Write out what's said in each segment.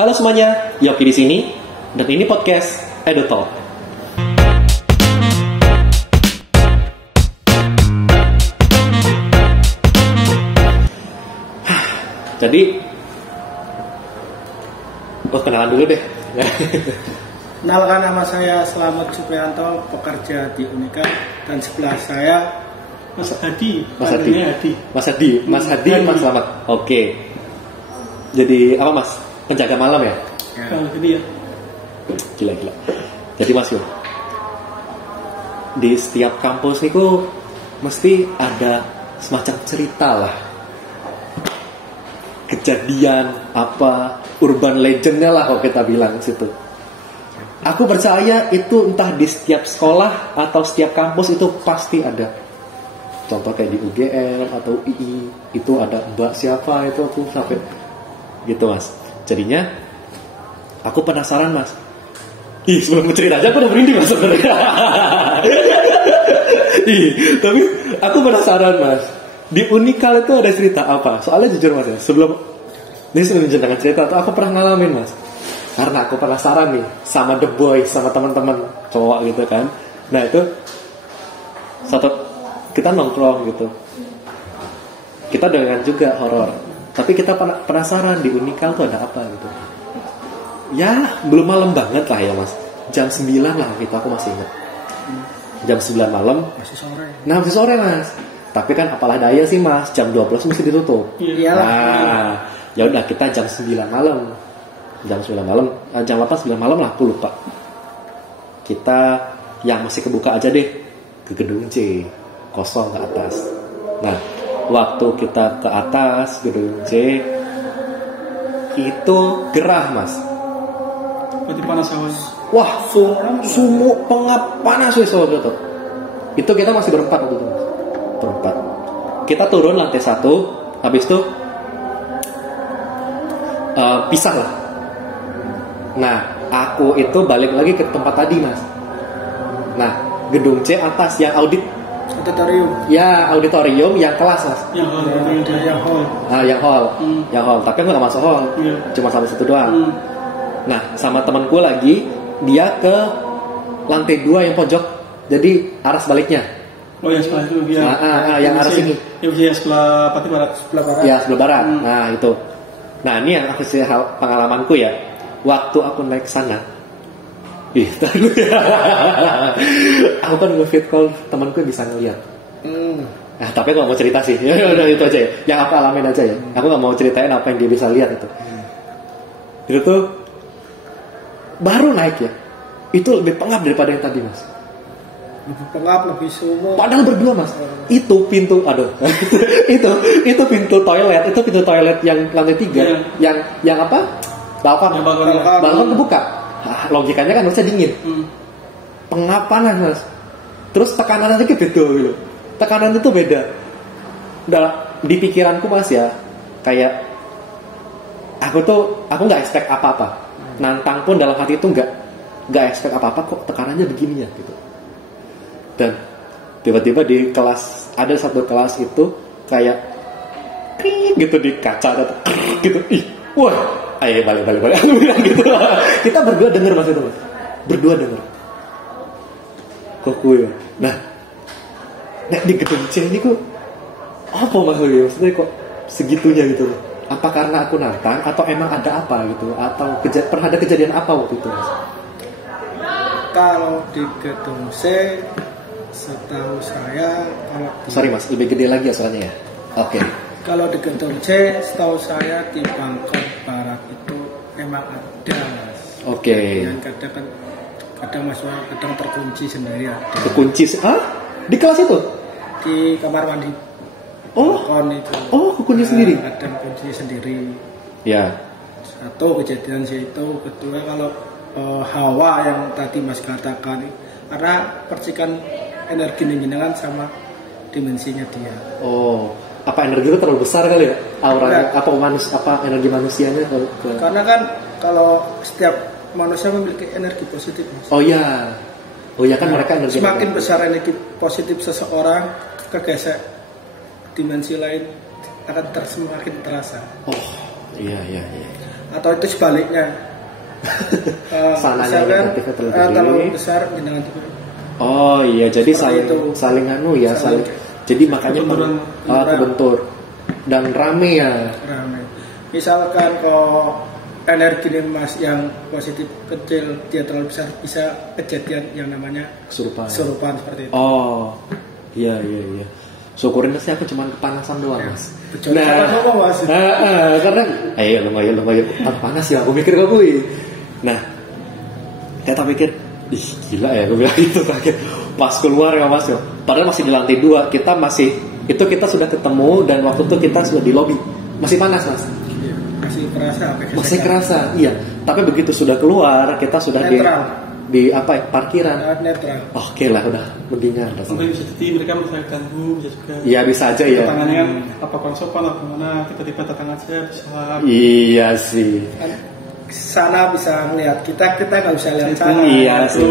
Halo semuanya, Yoki di sini dan ini podcast EduTalk. Jadi, kenalan dulu deh. Kenalkan, nama saya Slamet Supriyanto, pekerja di Unika, dan sebelah saya Mas Hadi. Mas Hadi, Mas Slamet. Oke. Jadi apa Mas? Penjaga malam ya? Ini ya. Gila. Jadi Mas Yo, di setiap kampus itu mesti ada semacam cerita lah, kejadian apa, urban legendnya lah kalau kita bilang situ. Aku percaya itu entah di setiap sekolah atau setiap kampus itu pasti ada. Contoh kayak di UGM atau UI itu ada mbak siapa itu aku sampai gitu Mas. Jadinya aku penasaran Mas. Sebelum cerita aja aku udah merinding Mas sebenarnya. Tapi aku penasaran Mas. Di Unikal itu ada cerita apa? Soalnya jujur Mas ya, sebelum menceritakan cerita tuh aku pernah ngalamin Mas. Karena aku penasaran nih sama The Boys, sama teman-teman cowok gitu kan. Nah itu satu kita nongkrong gitu. Kita dengan juga horor. Tapi kita penasaran di Unikal tuh ada apa gitu. Ya belum malam banget lah ya Mas. Jam 9 lah kita, aku masih ingat. Jam 9 malam. Masih sore. Nah masih sore Mas. Tapi kan apalah daya sih Mas, jam 12 mesti ditutup. Iyalah. Nah, ya udah kita jam 9 malam. Jam 9 malam, jam 8 9 malam lah, aku lupa. Kita yang masih kebuka aja deh ke gedung C, kosong ke atas. Nah, waktu kita ke atas gedung C itu gerah Mas. Berarti panas awan. Wah, sumuk pengap panas wes gitu. Itu kita masih berempat waktu itu Mas. Berempat. Kita turun lantai 1, habis itu pisah lah. Nah, aku itu balik lagi ke tempat tadi Mas. Nah, gedung C atas yang Auditorium. Ya, auditorium yang kelas Mas. Yang hall. Yang hall. Tapi aku nggak masuk hall. Cuma sampai situ doang. Nah, sama temanku lagi, dia ke lantai 2 yang pojok. Jadi arah sebaliknya. Oh, yang sebelah itu ya. Yang arah sini. Ya, sebelah barat. Ya, sebelah barat. Nah, itu. Nah, ini yang aku sih pengalamanku ya. Waktu aku naik sana, aku kan nge-fit call temanku bisa ngeliat. Nah, tapi aku gak mau cerita sih. Ya udah itu aja ya. Yang aku alamin aja ya. Aku gak mau ceritain apa yang dia bisa lihat itu. Itu tuh baru naik ya. Itu lebih pengap daripada yang tadi Mas. Lebih pengap, lebih sumuk. Padahal berdua Mas. Itu pintu, itu pintu toilet. Itu pintu toilet yang lantai 3. Yang apa? Balkon kebuka. Logikanya kan harusnya dingin. Pengap panas Mas. Terus tekanannya itu beda gitu. Tekanan itu beda. Di pikiranku Mas ya, kayak aku nggak expect apa-apa. Nantang pun dalam hati itu nggak expect apa-apa, kok tekanannya begini ya gitu. Dan tiba-tiba di kelas, ada satu kelas itu kayak gitu di kaca gitu. Wah, ayo balik. Aku bilang gitu. Kita berdua denger Mas itu Mas. Berdua denger. Kok ya. Nah, di gedung C ini kok apa maksudnya? Maksudnya kok segitunya gitu loh. Apa karena aku nantang atau emang ada apa gitu? Atau pernah ada kejadian apa waktu itu Mas? Kalau di gedung C, setahu saya Sorry Mas, lebih gede lagi ya suaranya ya. Oke. Kalau di gedung C, setahu saya di Bangkok Barat itu memang ada Mas. Oke. Yang kadang mahasiswa kadang terkunci sendiri ada. Terkunci? Di kelas itu? Di kamar mandi. Balkon itu. Kekunci sendiri? Kadang kunci sendiri. Ya. Satu kejadian situ. Kedua kalau hawa yang tadi Mas katakan, karena percikan energi dengan sama dimensinya dia. Apa energi itu terlalu besar kali ya? Auranya, apa energi manusianya? Karena kan kalau setiap manusia memiliki energi positif Mas. Oh ya kan mereka energi. Semakin besar energi positif seseorang, kegesek dimensi lain akan semakin terasa. Iya. atau itu sebaliknya. Sananya negatifnya terlalu besar jenengan itu. Oh iya, jadi saling anu ya, saling. Jadi makanya terbentur dan rame ya. Rame. Misalkan kalau energi Mas yang positif kecil dia terlalu besar, bisa kejadian yang namanya kesurupan seperti itu. Oh iya. Syukurin sih aku cuma kepanasan doang Mas. Nah, karena lumayan panas ya. Aku mikir kok nah, kita pikir, ih gila ya, aku bilang gitu kaget. Pas keluar ya Mas, padahal masih di lantai 2, kita sudah ketemu dan waktu itu kita sudah di lobi, masih panas Mas. Iya, masih kerasa. Iya. Tapi begitu sudah keluar, kita sudah di apa ya, parkiran. Netral. Oke lah, udah mendingan. Sampai bisa jadi mereka bisa ganggu, bisa juga. Iya bisa aja ya. Tangannya kan apa konsopan atau mana, tiba-tiba datang aja bisa. Iya sih. Sana bisa melihat kita nggak bisa lihat sana. Iya sih.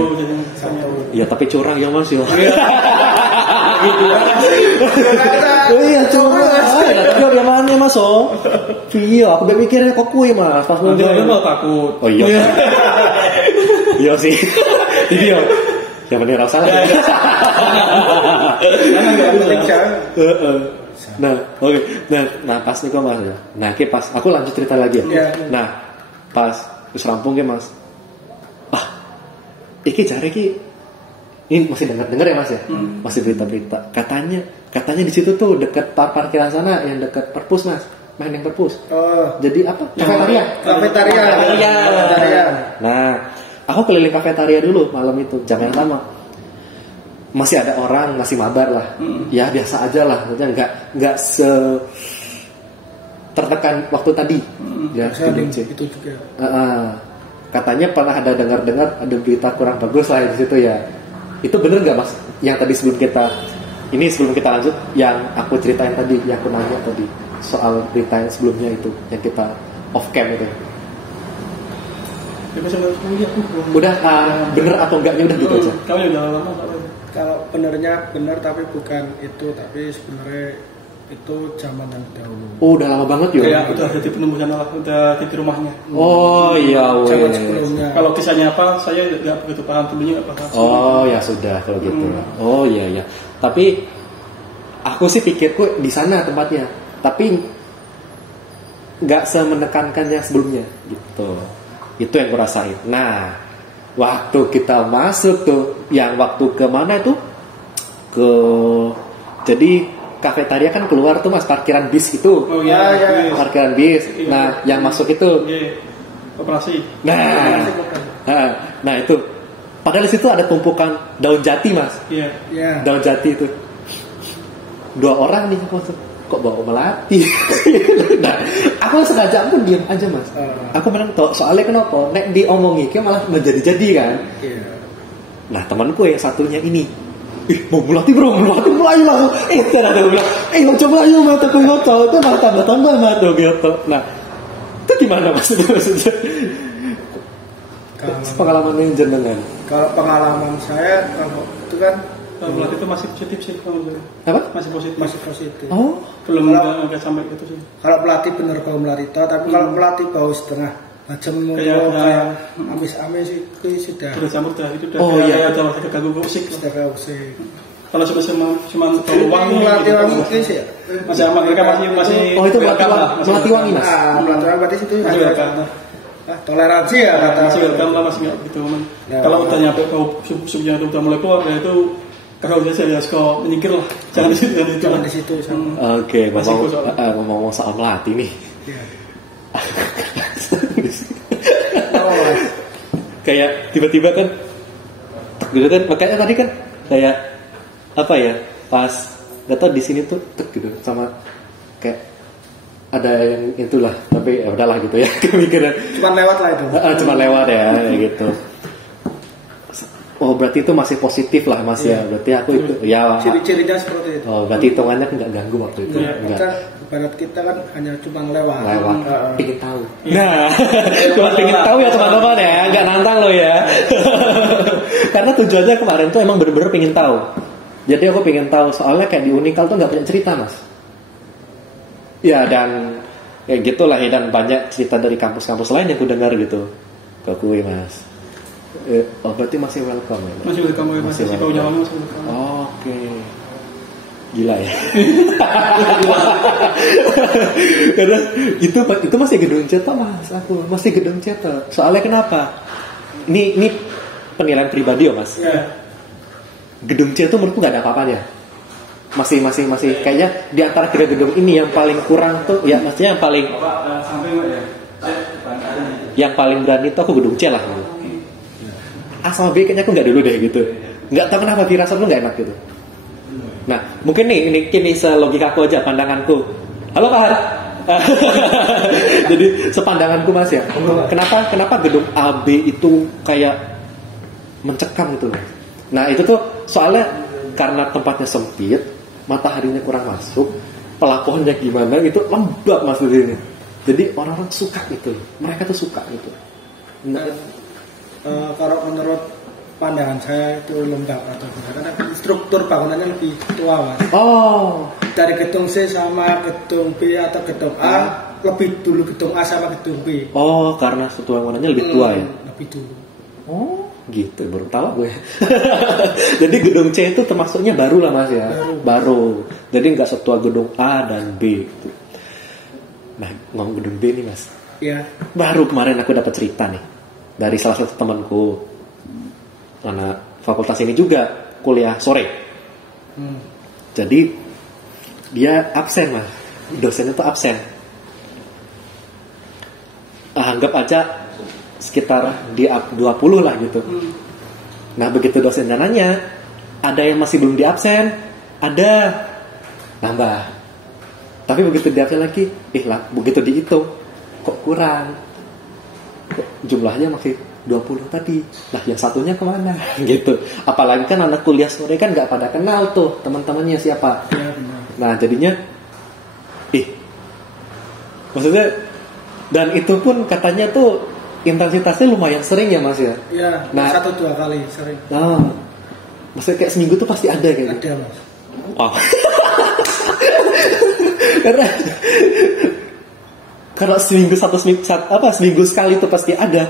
Iya tapi curang ya Mas ya. Iya curang. Dia mana Mas oh? Iya aku mikirnya kok kui Mas pas mau takut. Oh iya. Iya sih. Iya. Yang benar salah. Nah, oke. Nah, pas nih kok Mas ya. Nah, pas aku lanjut cerita lagi ya. Nah, pas wis rampung ke Mas. Iki jare iki ini masih dengar ya Mas ya? Masih berita-berita. Katanya di situ tuh dekat parkiran sana yang dekat perpus Mas. Main yang perpus. Oh. Jadi apa? Kafetaria. Nah, aku keliling kafetaria dulu malam itu, jam yang sama. Masih ada orang, masih mabar lah. Ya biasa aja lah, maksudnya enggak tertekan waktu tadi. Ya, itu juga. Katanya pernah ada dengar ada berita kurang bagus lah di situ ya. Itu bener nggak Mas? Yang tadi sebelum kita lanjut, yang aku ceritain tadi, yang aku nanya tadi soal berita yang sebelumnya itu, yang kita off cam itu. Udah bener atau enggaknya udah gitu aja. Kalau udah lama. Kalau benernya bener tapi bukan itu, tapi sebenarnya itu zaman yang dahulu. Oh, udah lama banget ya? Udah jadi penemusan udah di rumahnya. Oh iya, zaman sebelumnya. Kalau kisahnya apa, saya nggak begitu paham, dulunya nggak paham. Oh ya sudah kalau gitu. Oh iya. Tapi aku sih pikirku di sana tempatnya, tapi nggak semenekankannya sebelumnya gitu. Itu yang kurasain. Nah, waktu kita masuk tuh, yang waktu ke mana itu? Jadi kafetaria kan keluar tuh Mas, parkiran bis itu. Oh iya. Parkiran bis. Nah, yang masuk itu. Operasi. Nah itu. Padahal di situ ada tumpukan daun jati Mas. Iya. Daun jati itu. 2 orang nih kok bawa melati. Nah, aku sengaja pun diam aja Mas. Aku memang tahu soalnya kenapa? Nek diomongi kayak malah menjadi-jadi kan. Iya. Nah temanku yang satunya ini, mau melati bro, melati mulai langsung. Tidak ada bilang, mau coba ayo mata pengoto, itu malah tambah mata gitu. Nah itu gimana maksudnya? Pengalaman yang jenengan? Kalau pengalaman saya, kalau itu kan pelatih itu masih positif sih kalau apa? Masih positif. Oh, belum nggak sampai gitu sih. Kalau pelatih bener bau melarito, tapi kalau pelatih bau setengah macam kayak amis-amis itu sudah. Sudah campur dah itu udah. Oh iya. Udah masih keganggu musik. Sudah keganggu musik. Kalau cuma bau wangi. Melatih wangi sih ya. Masih aman, mereka masih. Oh itu melatih wangi Mas. Melatih wangi berarti itu. Masih welcome. Toleransi ya kata. Masih welcome lah, masih nggak gitu man. Kalau udah nyampe bau busuk-busuknya udah mulai keluar, ya itu kalau udah saya kau menyingkir lah. Jangan di situ. Oke, ngomong soal melatih nih. Kayak tiba-tiba kan gitu kan, makanya tadi kan kayak apa ya, pas nggak tahu di sini tuh gitu sama kayak ada yang itulah, tapi ya udahlah gitu ya, kepikiran cuma lewat lah itu. Cuma lewat ya gitu. Oh berarti itu masih positif lah Mas ya. Berarti aku itu ya ciri-cirinya seperti itu. Oh berarti hitungannya nggak ganggu waktu itu. Barat kita kan hanya cuma lewat. Pingin tahu. Nah, cuma pingin tahu ya teman-teman ya, nggak nantang lo ya. Karena tujuannya kemarin tuh emang bener-bener pingin tahu. Jadi aku pingin tahu soalnya kayak di Unikal tuh nggak punya cerita Mas. Ya dan kayak gitulah ya, dan banyak cerita dari kampus-kampus lain yang aku dengar gitu ke kue Mas. Berarti masih welcome ya? Masih welcome ya, masih welcome. Oke. Gila ya. Karena itu masih gedung cetak Mas, aku masih gedung cetak. Soalnya kenapa? Ini penilaian pribadi ya Mas. Yeah. Gedung C itu menurutku nggak ada apa-apanya. Masih kayaknya di antara 3 gedung ini yang paling kurang tuh ya, maksudnya yang paling berani tuh aku gedung C lah gitu. A sama B kayaknya aku nggak dulu deh gitu. Nggak tahu kenapa firasat lu nggak enak gitu. Nah mungkin ini selogika aku aja, pandanganku. Halo Pak. Jadi sepandanganku Mas ya. Kenapa gedung A B itu kayak mencekam gitu. Nah itu tuh soalnya karena tempatnya sempit, mataharinya kurang masuk, pelakuannya gimana itu lembab Mas ini. Jadi orang-orang suka gitu, mereka tuh suka gitu. Kalau menurut pandangan saya itu lembab atau gimana, karena struktur bangunannya lebih tua Mas. Oh, dari gedung C sama gedung B atau gedung A lebih dulu gedung A sama gedung B. Oh, karena struktur bangunannya lebih tua ya. Lebih dulu. Oh, gitu, baru tahu gue. Jadi gedung C itu termasuknya baru lah Mas ya. Baru. Jadi nggak setua gedung A dan B gitu. Nah, ngomong gedung B nih Mas. Iya. Baru kemarin aku dapat cerita nih dari salah satu temanku. Anak fakultas ini juga kuliah sore. Jadi dia absen Mas. Dosennya tuh absen. Anggap aja sekitar di 20 lah gitu. Nah begitu dosennya nanya, ada yang masih belum di absen, ada nambah. Tapi begitu di absen lagi, begitu dihitung kok kurang, kok jumlahnya masih 20 tadi. Nah yang satunya kemana gitu. Apalagi kan anak kuliah sore kan nggak pada kenal tuh teman-temannya siapa. Nah jadinya maksudnya, dan itu pun katanya tuh intensitasnya lumayan sering ya Mas ya? Iya, nah, 1-2 kali sering. Nah, maksudnya kayak seminggu tuh pasti ada kayak gitu? Ada Mas. Wow. Karena seminggu sekali itu pasti ada.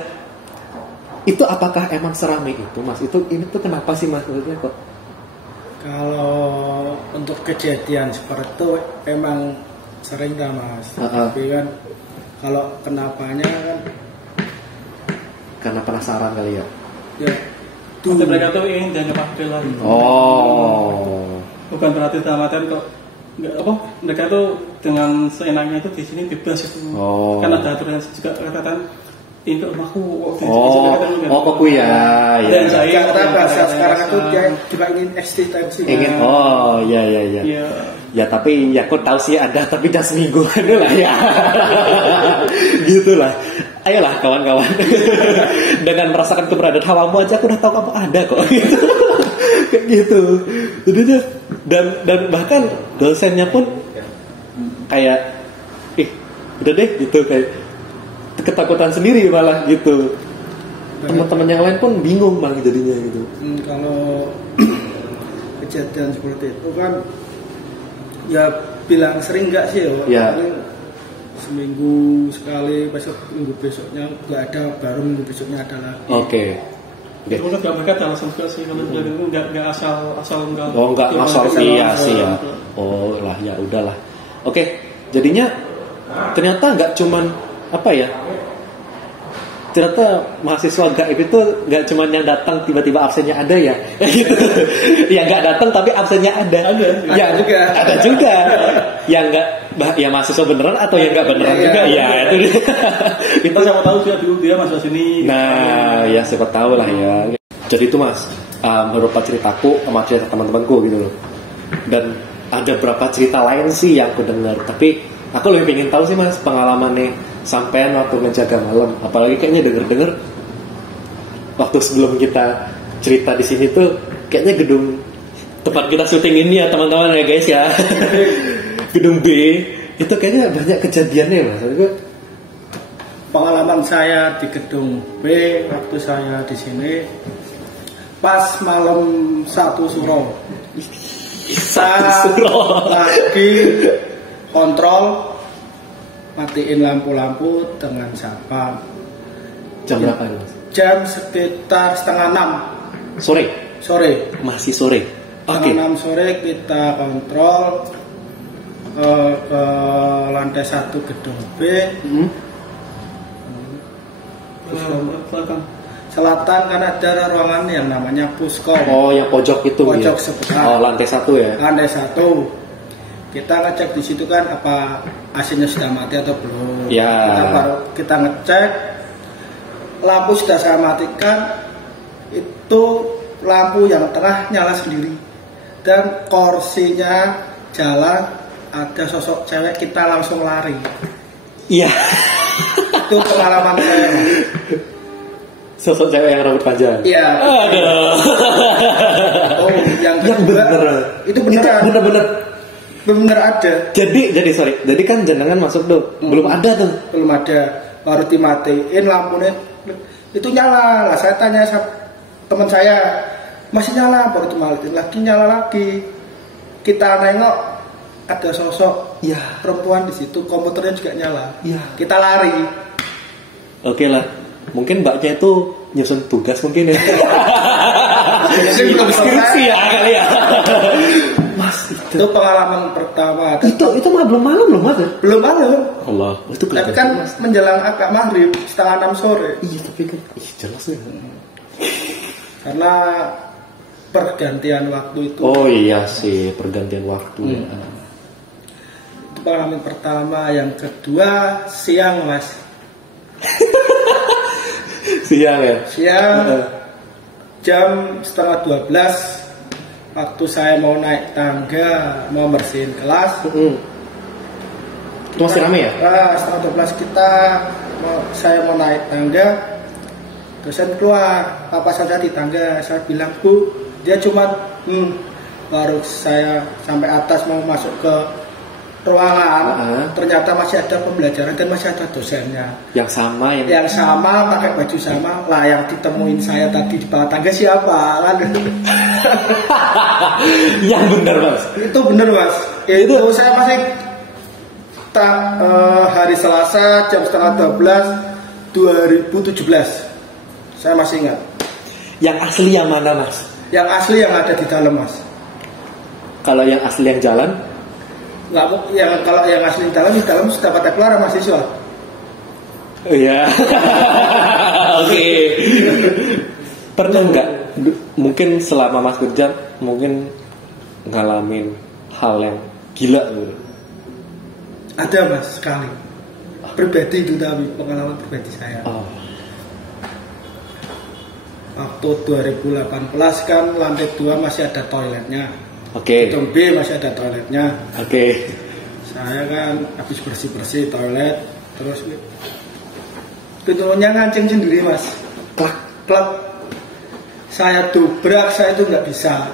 Itu apakah emang serame itu Mas? Ini tuh kenapa sih Mas maksudnya kok? Kalau untuk kejadian seperti itu emang sering dah Mas. Tapi kan kalau kenapanya kan karena penasaran kali ya. Ya. Tuh mereka tuh ingin jaga pakde lah. Oh. Bukan berarti dalam artian kok nggak apa, mereka tuh dengan seenaknya itu di sini bebas itu. Oh. Kan ada aturan juga katakan itu rumahku waktu itu. Kok ya. Dan saya kata bahasa sekarang itu dia juga ingin eksistensi. Ingin. Oh, iya. Ya tapi ya aku tahu sih ada, tapi dah seminggu lah ya. Gitulah. Ayolah kawan-kawan. Dengan merasakan keberadaan hawamu aja aku udah tahu kamu ada kok. Kayak gitu. Jadi dan bahkan dosennya pun kayak udah deh gitu, kayak ketakutan sendiri malah gitu. Teman-teman yang lain pun bingung bang jadinya gitu. Kalau kejadian seperti itu kan ya bilang sering nggak sih ya. Seminggu sekali, minggu besoknya nggak ada, baru minggu besoknya ada lagi. Oke. Itu kan mereka alasan juga sih kalau dari itu nggak asal enggak. Oh nggak asal iya sih ya. Oh lah ya udahlah. Oke, jadinya ternyata nggak cuman apa ya? Ternyata mahasiswa gaib itu nggak cuma yang datang tiba-tiba absennya ada ya, gitu. Yang nggak datang tapi absennya ada. Ada juga. Yang nggak, ya mahasiswa beneran atau yang nggak beneran juga, ya itu. Kita siapa tahu dia masuk sini. Nah, ya siapa tahu lah ya. Jadi itu Mas, beberapa ceritaku sama cerita teman-temanku gitu loh. Dan ada beberapa cerita lain sih yang aku dengar, tapi aku lebih pengen tahu sih Mas pengalamannya sampean waktu menjaga malam. Apalagi kayaknya denger waktu sebelum kita cerita di sini tuh kayaknya gedung tempat kita syuting ini ya teman-teman ya guys ya. Gedung B itu kayaknya banyak kejadiannya Mas. Pengalaman saya di gedung B waktu saya di sini pas malam 1 Suro. Saya lagi kontrol matiin lampu-lampu dengan sapam. Jam berapa itu Mas? Jam sekitar 5:30 sore. Masih sore. Oke. 5:30 sore kita kontrol ke lantai 1 gedung B. Selatan kan ada ruangan yang namanya puskom. Oh, yang pojok itu. Pojok ya? sebelah. Oh, lantai 1 ya. Lantai 1. Kita ngecek di situ kan apa AC-nya sudah mati atau belum. Ya. Kita ngecek, lampu sudah saya matikan. Itu lampu yang tengah nyala sendiri. Dan kursinya jalan, ada sosok cewek, kita langsung lari. Iya. Itu pengalaman saya. Sosok cewek yang rambut panjang. Iya. Aduh. Oh, yang bener. Itu bener. Bener ada. Jadi sorry. Jadi kan jenengan masuk tuh, belum ada tuh. Belum ada. Baru dimatiin lampunya. Itu nyala. Lah saya tanya teman saya, masih nyala, baru dimatiin lagi, nyala lagi. Kita nengok ada sosok perempuan di situ, komputernya juga nyala. Kita lari. Oke lah. Mungkin mbaknya itu nyusun tugas mungkin ya. Belum skripsi ya kali ya. Mas, itu pengalaman pertama. Itu mah belum malam loh Mas. Belum malam. Allah. Itu tapi kan menjelang agak maghrib 5:30 sore. Iya tapi kan jelas ya. Karena pergantian waktu itu. Oh iya sih, pergantian waktu. Itu pengalaman pertama. Yang kedua siang Mas. Siang ya? Siang jam 11:30 waktu saya mau naik tangga, mau bersihin kelas. Itu masih rame ya? 11:30 saya mau naik tangga, dosen keluar, papa saya di tangga, saya bilang Bu, dia cuma baru saya sampai atas mau masuk ke ruangan, ternyata masih ada pembelajaran dan masih ada dosennya. Yang sama, pakai baju sama. Lah yang ditemuin saya tadi di bawah tangga siapa kan? Yang benar Mas. Itu benar Mas. Itu saya masih hari Selasa jam 11:30 2017. Saya masih ingat. Yang asli yang mana Mas? Yang asli yang ada di dalam Mas. Kalau yang asli yang jalan? Kalau yang asli di dalam sudah pada keluar mahasiswa. Iya. Oke. Pernah nggak? Mungkin selama Mas kerja, mungkin ngalamin hal yang gila gitu. Ada Mas sekali. Pribadi itu tapi pengalaman pribadi saya. Waktu 2018 kan lantai 2 masih ada toiletnya. Gedung B masih ada toiletnya. Saya kan habis bersih toilet, terus pintunya ngancing sendiri Mas. Klak. Saya dobrak, saya itu nggak bisa.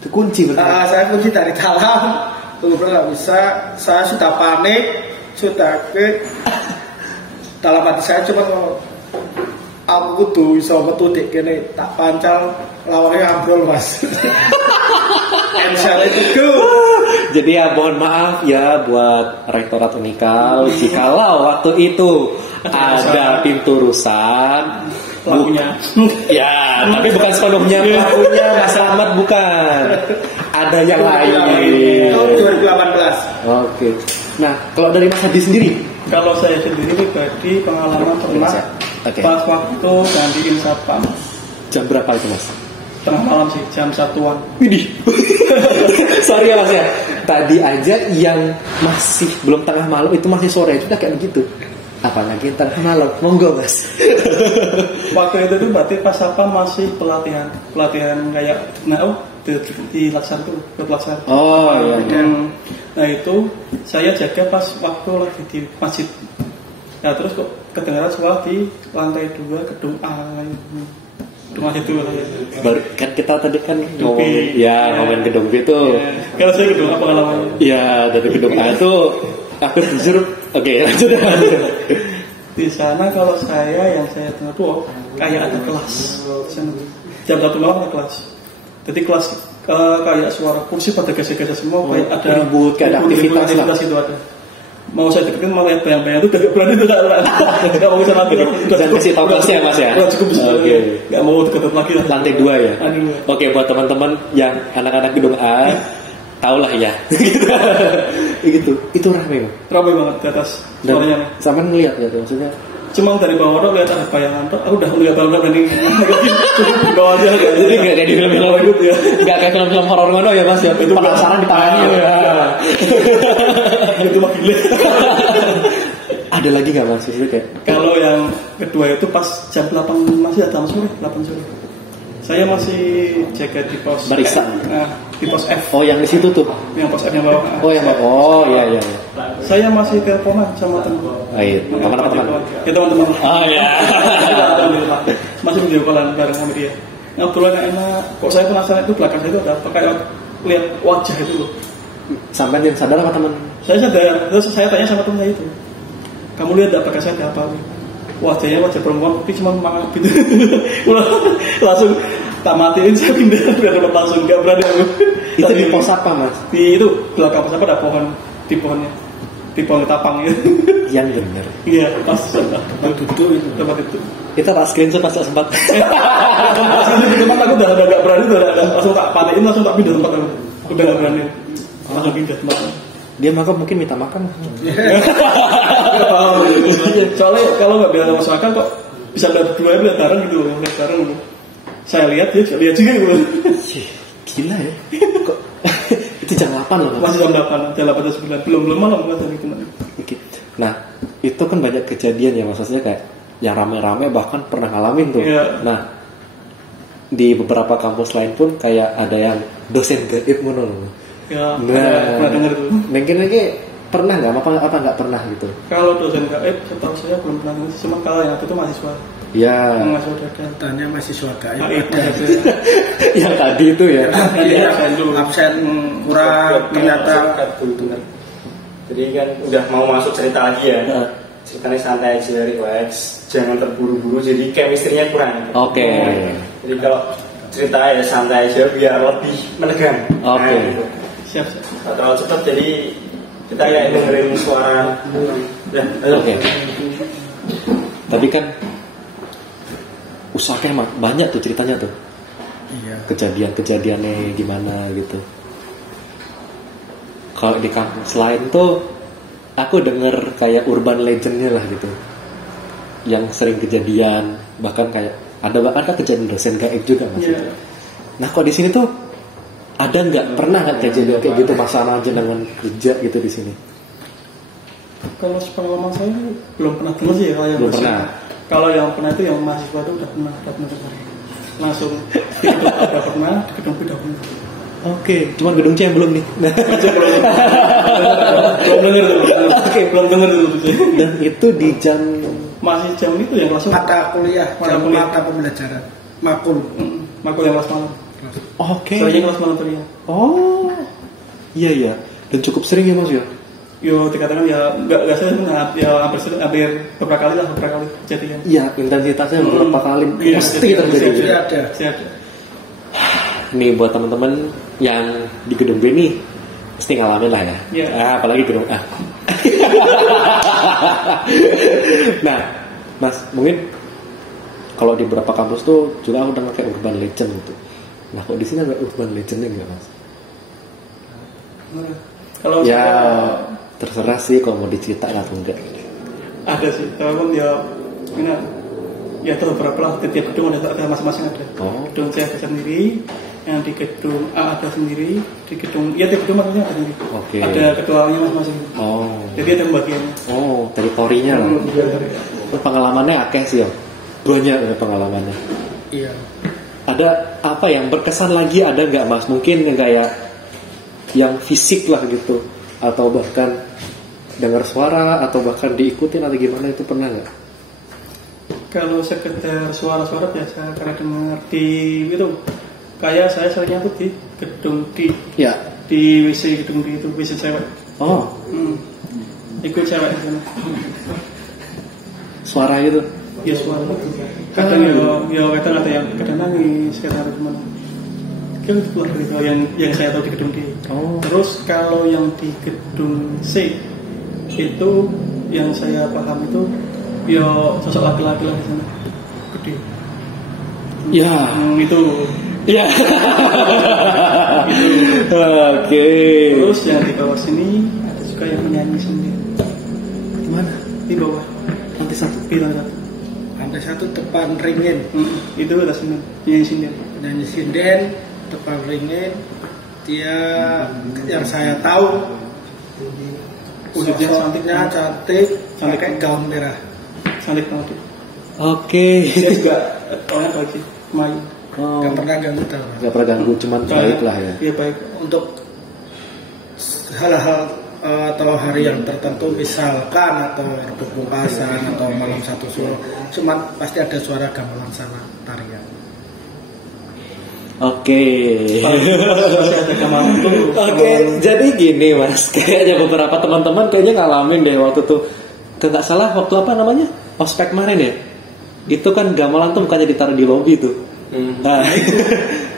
Dikunci betul. Saya kunci dari dalam, dobrak nggak bisa. Saya sudah panik, dalam hati saya cuma aku tuh bisa metu dek kene tak pancal lawangnya ambrol Mas. Jadi ya mohon maaf ya buat Rektorat Unikal jikalau waktu itu ada pintu rusak pelakunya. Ya, tapi bukan sepenuhnya pelakunya Mas Slamet, bukan. Ada yang lain. 2018. Oke. Nah, kalau dari Mas Hadi sendiri? Kalau saya sendiri pribadi pengalaman pernah pas waktu gantiin satpam. Jam berapa itu Mas? Tengah malam sih, jam 1-an. Widih. Sorry ya Mas ya. Tadi aja yang masih belum tengah malam itu masih sore, itu udah kayak begitu. Apalagi tengah malam, monggo Mas. Waktu itu tuh berarti pas apa masih pelatihan kayak di Laksar tuh, ke Laksar. Oh iya. Nah itu saya jaga pas waktu lagi di masjid. Nah terus kok kedengaran suara di lantai 2 gedung A. Rumah itu kan kita tadi kan ngomongin gedung B itu. Kalau saya gedung A pengalamannya. Iya, dari gedung A itu aku jujur lanjut. Di sana kalau yang saya dengar tuh kayak ada kelas. Jam 1 malam ada kelas. Jadi kelas kayak suara kursi pada geser-geser semua, kayak ada ribut, kayak ada aktivitas itu ada. mau saya deketin mau lihat bayang-bayang itu udah berani tuh nggak mau bisa lagi dan kasih tahu ya mas ya. Udah cukup nggak mau deket lagi lah. Lantai 2 ya. Oke, buat teman-teman yang anak-anak gedung A tahu lah ya. Gitu. Itu ramai banget di atas suaranya. Sama ngeliat ya tuh maksudnya. Cuma dari bawah tuh lihat ada bayangan tuh, aku udah ngeliat banget berani bawah aja. Jadi nggak kayak di film-film gitu ya, nggak kayak film-film horor ngono ya mas ya. Itu penasaran di tangannya ya. Itu makin gila. Ada lagi nggak mas? Maksudnya kayak kalau yang kedua itu pas jam 8 masih datang sore, 8 sore. Saya masih jaga di pos barista. Di pos F. Oh yang di situ tuh. Yang pos F yang bawah. Oh yang bawah. Oh iya. Saya masih teleponan sama teman. Iya. Teman-teman. Ya teman-teman. Oh iya. Masih video callan bareng sama dia. Ngobrolnya enak. Kok saya penasaran itu belakang saya itu ada apa kayak lihat wajah itu loh. Sampai dia sadar apa teman? Saya sadar. Terus saya tanya sama teman saya itu. Kamu lihat apa saya ada apa? Wajahnya wajah perempuan tapi cuma mangap gitu. Langsung tak matiin saya pindah biar langsung nggak berani aku. Itu di pos apa mas? Di itu belakang pos apa ada pohon di pohonnya di pohon tapang itu. Yang benar. Iya pas tempat duduk itu tempat itu. Kita pas screenshot pas sempat. Di tempat aku udah nggak berani tuh langsung tak patiin langsung tak pindah tempat aku. Udah nggak berani langsung pindah tempat. Dia mungkin minta makan. Soalnya kalau nggak bilang masuk akal kok bisa lihat berdua lihat bareng gitu, lihat bareng gitu. Saya lihat dia lihat juga gitu. Gila ya. Kok itu jam 8 loh. Masih jam 8, jam 8 atau 9 belum malam nggak tahu gimana. Nah itu kan banyak kejadian ya maksudnya kayak yang rame-rame bahkan pernah ngalamin tuh. Yeah. Nah di beberapa kampus lain pun kayak ada yang dosen gaib ngono loh. Ya, pernah dengar itu. Mungkin lagi pernah nggak? Apa nggak pernah gitu? Kalau dosen gaib, setahu saya belum pernah. Cuma kalau yang itu mahasiswa. Ya. Mahasiswa ada. Tanya mahasiswa gaib. Yang tadi itu ya. Absen kurang ternyata. Jadi kan udah mau masuk cerita lagi ya. Ceritanya santai aja, relax, jangan terburu-buru. Jadi chemistry-nya kurang. Oke. Jadi kalau cerita ya santai aja biar lebih menegang. Oke. Nah, gitu. Siap. Terlalu cepat jadi kita kayak dengerin suara. Oke. Tapi kan usahanya banyak tuh ceritanya tuh. Iya. Kejadiannya gimana gitu. Kalau di kampus lain tuh aku denger kayak urban legendnya lah gitu. Yang sering kejadian bahkan kayak ada kejadian dosen gaib juga mas. Yeah. Nah kok di sini tuh ada nggak pernah nggak kejadian kayak gitu masalah aja dengan kerja gitu di sini? Kalau pengalaman saya belum pernah dengar sih ya kalau yang belum pernah. Kalau yang pernah itu yang mahasiswa itu udah pernah dengar langsung di gedung ada pernah di gedung tidak pernah. Oke, cuman gedung C yang belum nih. Belum dengar tuh. Oke, belum dengar tuh. Dan itu di jam masih jam itu yang langsung mata kuliah, mata pembelajaran, makul yang kelas malam. Oke. Saya kelas malam tadi. Oh, iya. Dan cukup sering ya mas ya? Yo dikatakan ya nggak saya ya hampir beberapa kali kejadian. Iya, intensitasnya beberapa kali pasti terjadi. Ada. Nih buat teman-teman yang di gedung B nih pasti ngalamin lah ya. Yeah. Apalagi gedung A. Nah, mas mungkin kalau di beberapa kampus tuh juga udah pakai urban legend gitu. Nah, kok di sini ada urban legendnya nggak mas? Kalau ya terserah sih kalau mau diceritakan atau enggak. Ada sih, walaupun ya ini ya itu beberapa lah. Tiap gedung ada masing-masing ada. Gedung C ada sendiri, yang di gedung A ada sendiri, di gedung tiap gedung maksudnya ada sendiri. Okay. Ada ketuanya masing-masing. Jadi ada pembagiannya. Teritorinya lah. Pengalamannya akeh sih ya. Banyak pengalamannya. Iya. Ada apa yang berkesan lagi ada nggak mas? Mungkin yang kayak yang fisik lah gitu, atau bahkan dengar suara, atau bahkan diikutin atau gimana, itu pernah nggak? Kalau sekedar suara-suara biasa karena dengar di itu, kayak saya seringnya tuh di gedung di WC gedung di itu WC cewek. Ikut cewek di sana. Suara itu? Ya suara. Kadang kadang ada yang kadang nangis, kadang ada gimana. Kan itu keluar dari yang saya tahu di gedung D. Terus kalau yang di gedung C itu yang saya paham itu yo sosok laki-laki lah di sana gede. Ya. Itu. Ya. Oke. Terus yang di bawah sini ada juga yang menyanyi sendiri. Di mana? Di bawah. Lantai 1. Di lantai 1. Lantai 1 depan ringin. Itu ada sini. Nyanyi sendiri. Nyanyi sinden depan ringin. Dia yang saya tahu wujudnya cantik, pakai gaun merah. Cantik banget. Oke. Dia juga orangnya baik sih, main. Gak pernah ganggu tahu. Gak pernah ganggu, cuman baik lah ya. Iya baik. Untuk hal-hal atau hari yang tertentu misalkan atau pungkasan atau malam satu solo, cuman pasti ada suara gamelan sama tarian. Oke. Oke, jadi gini Mas, kayaknya beberapa teman-teman kayaknya ngalamin deh waktu tuh, nggak salah waktu apa namanya ospek kemarin ya, itu kan gamelan tuh bukannya ditaruh di lobi tuh. Nah,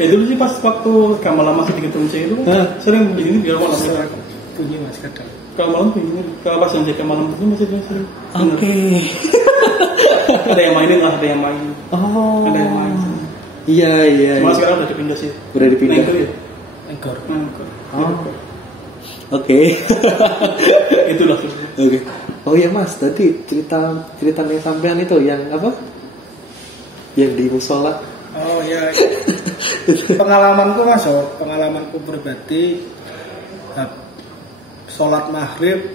itu sih pas waktu gamelan masih di gedung C itu sering begini di gamelan Bunyi Mas kadang. Gamelan begini, kalau pas yang jaga malam itu masih sering. Oke. Ada yang mainin lah, ada yang main. Oh. Ada yang main. Iya. Cuma sekarang udah dipindah sih. Udah dipindah. Engkor. Oh. Oke. Itulah. Oke. Oh iya Mas, tadi cerita yang sampean itu yang apa? Yang di musola. Oh iya. Pengalamanku Mas, pengalamanku pribadi sholat maghrib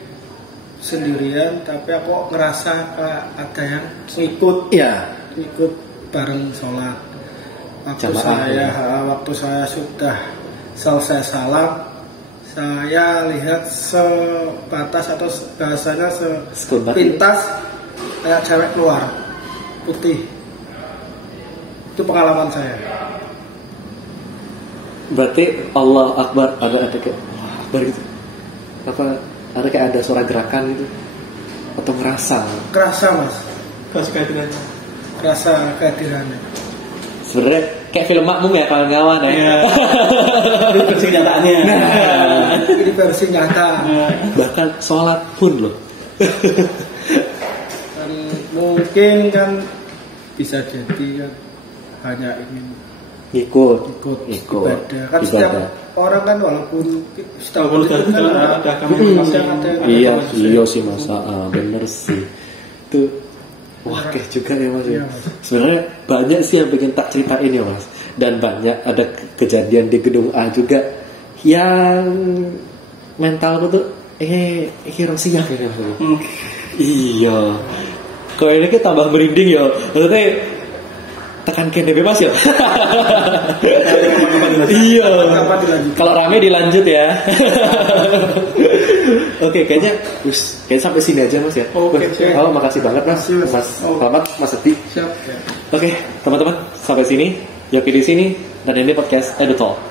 sendirian, tapi aku ngerasa ada yang ngikut. Iya. Ikut bareng sholat. Waktu saya sudah selesai salam, saya lihat sebatas atau bahasanya sepintas kayak cewek keluar putih. Itu pengalaman saya. Berarti Allah Akbar ada kayak Allah Akbar gitu. Apa ada kayak ada suara gerakan gitu atau ngerasa? Kerasa Mas. Kerasa kehadirannya. Sebenarnya kayak film Makmum ya kawan-kawan ya. Ini versi nyataannya. Ini versi nyata. Bahkan sholat pun loh. Dan mungkin kan bisa jadi kan hanya ingin ikut ibadah. Kan setiap orang kan walaupun setahu itu kan ada agama iya sih masa bener sih itu. Wah, kayak juga ya Mas. Iya, Sebenarnya banyak sih yang pengen tak ceritain ya Mas. Dan banyak ada kejadian di gedung A juga yang mentalku tuh kira siap ya Mas. Iya. Kok ini kita tambah merinding ya. Maksudnya tekan kene bebas ya. Iya. Kalau rame dilanjut ya. Oke, kayaknya sampai sini aja Mas ya. Oke. Oh, makasih banget Mas. Mas Selamat, Mas Seti. siap ya. Oke, teman-teman, sampai sini. Yoki di sini dan ini podcast Edu Talk.